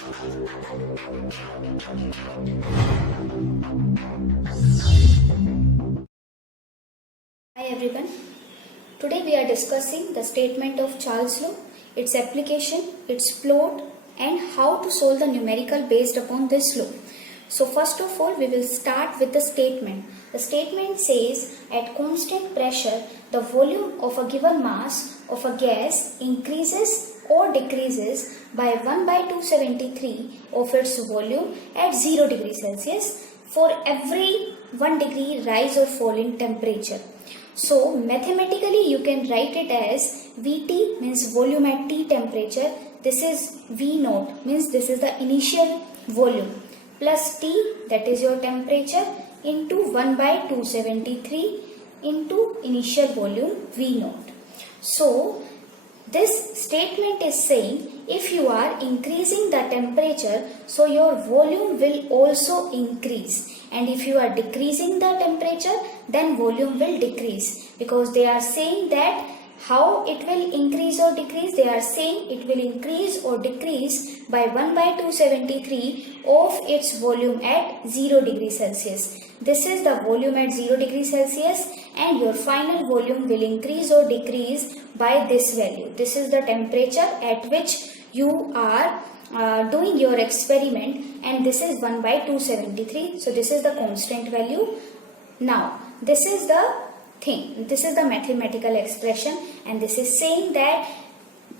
Hi everyone. Today we are discussing the statement of Charles law, its application, its plot and how to solve the numerical based upon this law. So first of all we will start with the statement. The statement says at constant pressure the volume of a given mass of a gas increases or decreases by 1 by 273 of its volume at 0 degree Celsius for every 1 degree rise or fall in temperature. So mathematically you can write it as Vt means volume at T temperature. This is V naught means this is the initial volume plus T, that is your temperature, into 1 by 273 into initial volume V naught. So this statement is saying if you are increasing the temperature, so your volume will also increase, and if you are decreasing the temperature, then volume will decrease, because they are saying that how it will increase or decrease. They are saying it will increase or decrease by 1 by 273 of its volume at 0 degree Celsius. This is the volume at 0 degree Celsius, and your final volume will increase or decrease by this value. This is the temperature at which you are doing your experiment, and this is 1 by 273. So this is the constant value. Now this is the thing, this is the mathematical expression, and this is saying that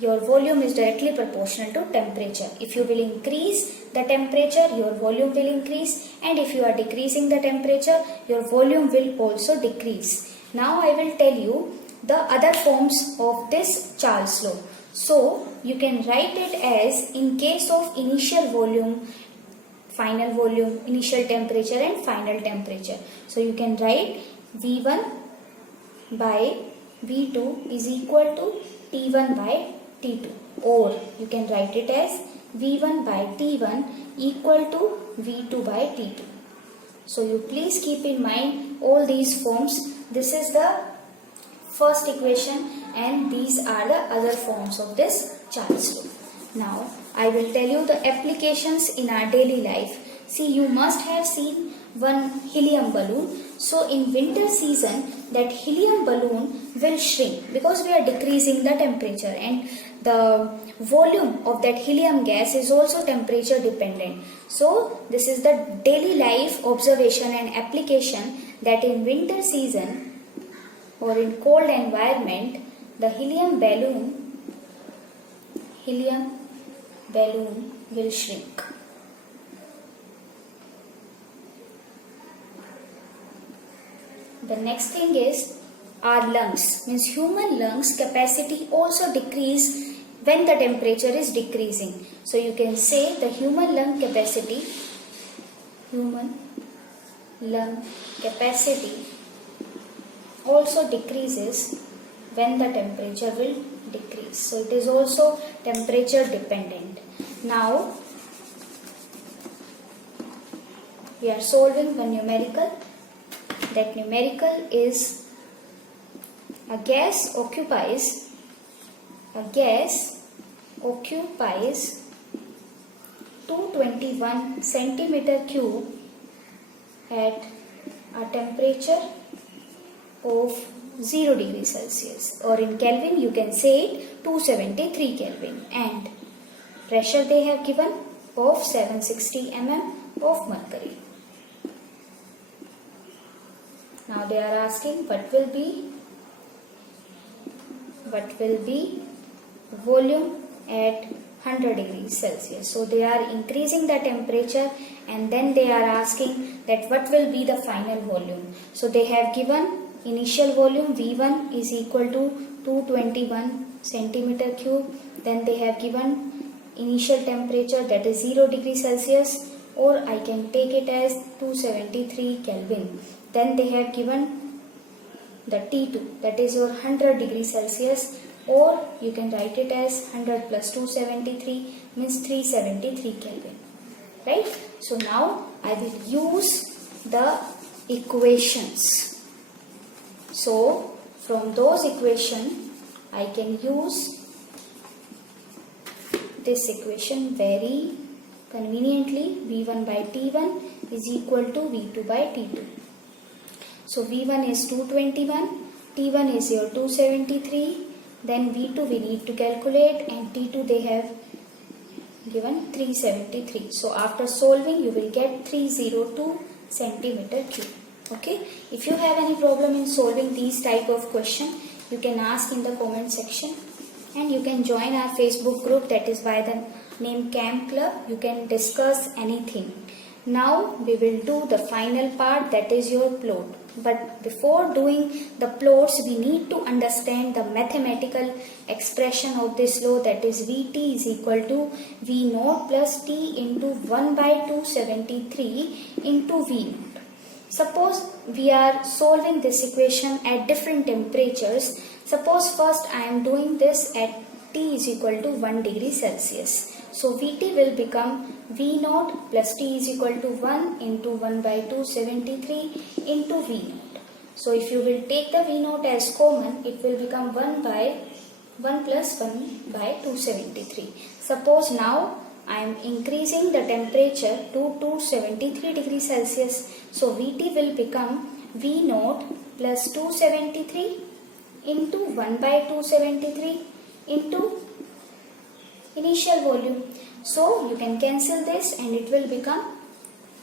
your volume is directly proportional to temperature. If you will increase the temperature, your volume will increase, and if you are decreasing the temperature, your volume will also decrease. Now I will tell you the other forms of this Charles law. So you can write it as, in case of initial volume, final volume, initial temperature and final temperature. So you can write V1 by V2 is equal to T1 by T2, or you can write it as V1 by T1 equal to V2 by T2. So you please keep in mind all these forms. This is the first equation and these are the other forms of this Charles law. Now I will tell you the applications in our daily life. See, you must have seen one helium balloon. So in winter season that helium balloon will shrink because we are decreasing the temperature, and the volume of that helium gas is also temperature dependent. So this is the daily life observation and application, that in winter season or in cold environment the helium balloon will shrink. The next thing is our lungs, means human lungs capacity also decrease when the temperature is decreasing. So you can say the human lung capacity also decreases when the temperature will decrease. So it is also temperature dependent. Now we are solving the numerical. That numerical is a gas occupies 221 centimeter cube at a temperature of 0 degree Celsius, or in Kelvin you can say it 273 Kelvin, and pressure they have given of 760 mm of mercury. Now they are asking what will be volume at 100 degrees Celsius. So they are increasing the temperature and then they are asking that what will be the final volume. So they have given initial volume V1 is equal to 221 centimeter cube. Then they have given initial temperature, that is 0 degrees Celsius, or I can take it as 273 Kelvin. Then they have given the T2, that is your 100 degrees Celsius, or you can write it as 100 plus 273 means 373 Kelvin, right? So now I will use the equations. So from those equations I can use this equation very conveniently V1 by T1 is equal to V2 by T2. So V1 is 221, T1 is your 273, then V2 we need to calculate, and T2 they have given 373. So after solving you will get 302 centimeter cube. Okay, if you have any problem in solving these type of question, you can ask in the comment section, and you can join our Facebook group that is by the name Chem Club. You can discuss anything. Now we will do the final part, that is your plot. But before doing the plots, we need to understand the mathematical expression of this law, that is Vt is equal to V naught plus T into 1 by 273 into V naught. Suppose we are solving this equation at different temperatures. Suppose first I am doing this at T is equal to 1 degree Celsius. So Vt will become V naught plus T is equal to 1 into 1 by 273 into V naught. So if you will take the V naught as common, it will become 1 plus 1 by 273. Suppose now I am increasing the temperature to 273 degrees Celsius. So Vt will become V naught plus 273 into 1 by 273 into initial volume. So you can cancel this and it will become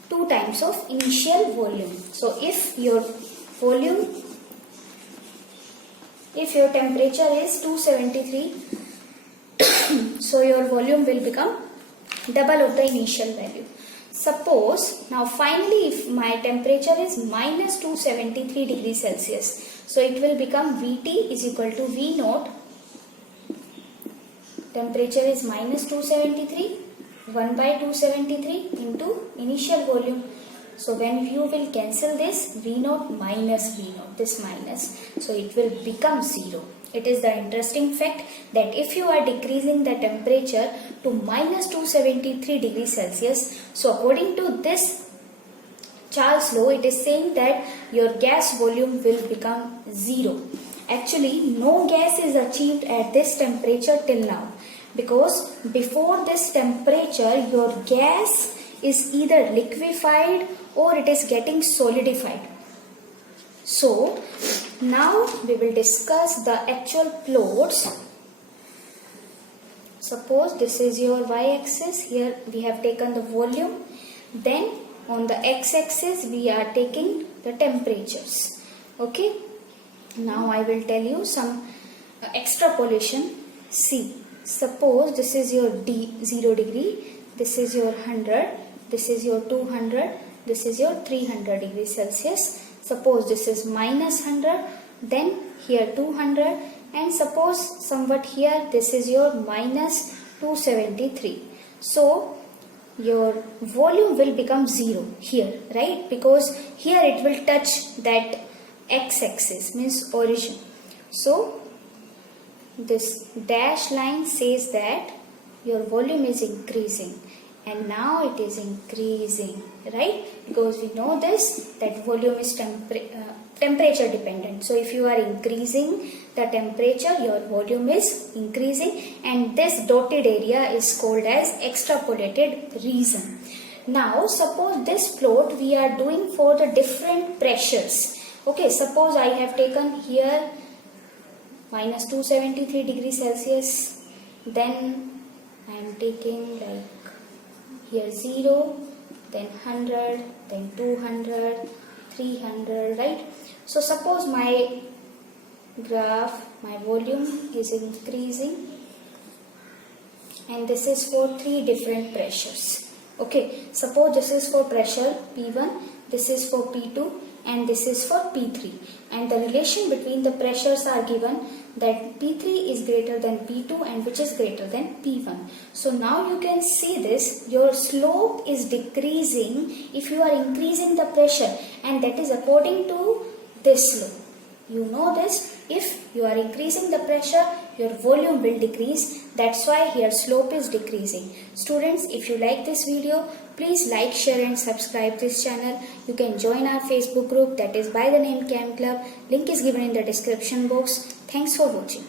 2 times of initial volume. So if your temperature is 273, so your volume will become double of the initial value. Suppose now finally if my temperature is minus 273 degrees Celsius, so it will become Vt is equal to V naught. Temperature is minus 273, 1 by 273 into initial volume. So when you will cancel this, V naught minus V naught, this minus, so it will become 0. It is the interesting fact that if you are decreasing the temperature to minus 273 degrees Celsius, so according to this Charles law, it is saying that your gas volume will become 0. Actually, no gas is achieved at this temperature till now, because before this temperature your gas is either liquefied or it is getting solidified. So now we will discuss the actual plots. Suppose this is your y-axis, here we have taken the volume, then on the x-axis we are taking the temperatures. Okay, now I will tell you some extrapolation. See, suppose this is your 0 degree, this is your 100, this is your 200, this is your 300 degrees Celsius. Suppose this is minus 100, then here 200, and suppose somewhat here this is your minus 273. So your volume will become 0 here, right? Because here it will touch that x-axis, means origin. So this dash line says that your volume is increasing, and now it is increasing, right? Because we know this, that volume is temperature dependent. So if you are increasing the temperature, your volume is increasing, and this dotted area is called as extrapolated region. Now suppose this plot we are doing for the different pressures. Okay, suppose I have taken here minus 273 degrees Celsius, then I am taking like here 0, then 100, then 200, 300, right? So suppose my graph, my volume is increasing, and this is for 3 different pressures. Okay, suppose this is for pressure P1, this is for P2, and this is for P3, and the relation between the pressures are given, that P3 is greater than P2 and which is greater than P1. So now you can see this, your slope is decreasing if you are increasing the pressure, and that is according to this law. You know this, if you are increasing the pressure, your volume will decrease. That's why here slope is decreasing. Students, if you like this video, please like, share and subscribe this channel. You can join our Facebook group that is by the name Chem Club. Link is given in the description box. Thanks for watching.